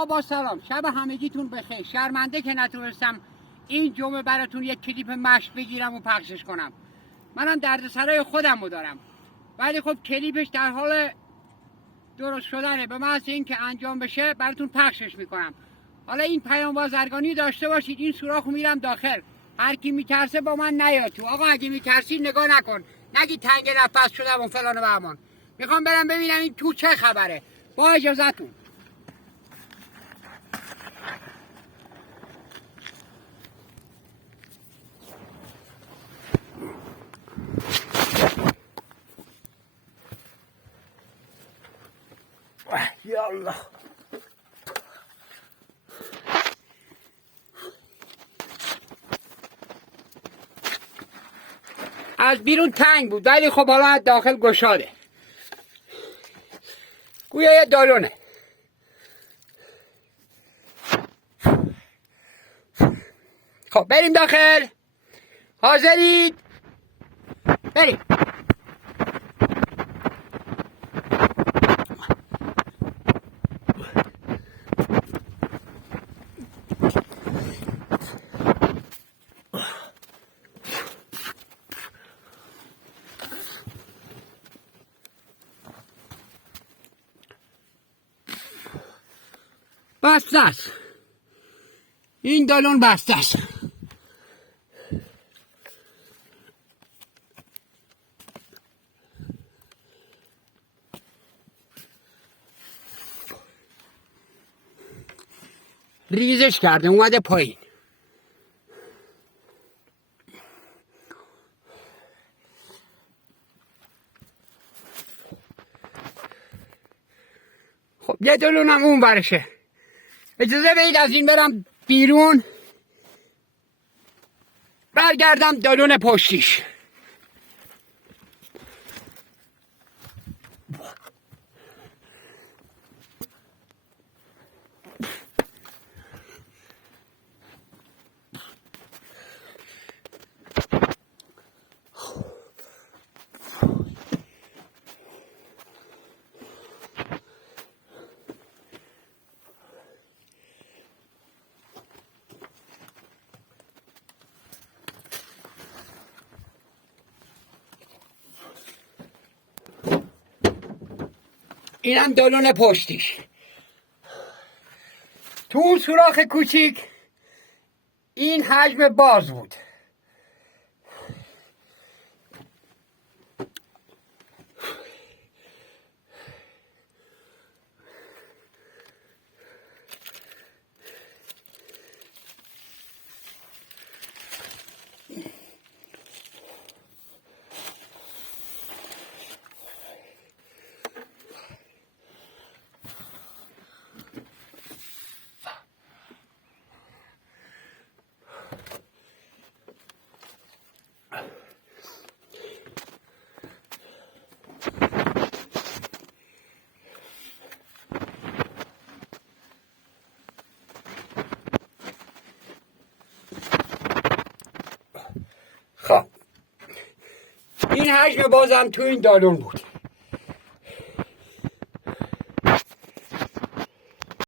آقا با سلام، شب همگیتون بخیر. شرمنده که نتونستم این جمعه براتون یک کلیپ مشق بگیرم و پخشش کنم. منم دردسرای خودمو دارم، ولی خب کلیپش در حال درست شدنه. به محض اینکه انجام بشه براتون پخشش میکنم. حالا این پیام بازرگانی داشته باشید، این سوراخو میرم داخل. هر کی میترسه با من نیاد تو. آقا اگه میترسی نگاه نکن، نگی تنگ نفس شدم و فلان و بهمان. میخوام برم ببینم این تو چه خبره. با اجازهتون. یا الله، از بیرون تنگ بود ولی خب حالا از داخل گشاده. گویا یه دالونه. خب بریم داخل. حاضرید؟ بریم. بسته است. این دالون بسته است. ریزش کرده اومده پایین. خب یه دالونم اون برشه. اجازه بدید از این برم بیرون، برگردم دالون پشتیش. اینم دالون پشتیش. تو اون سوراخ کوچیک این حجم باز بود. خب این حجم بازم تو این دالون بود.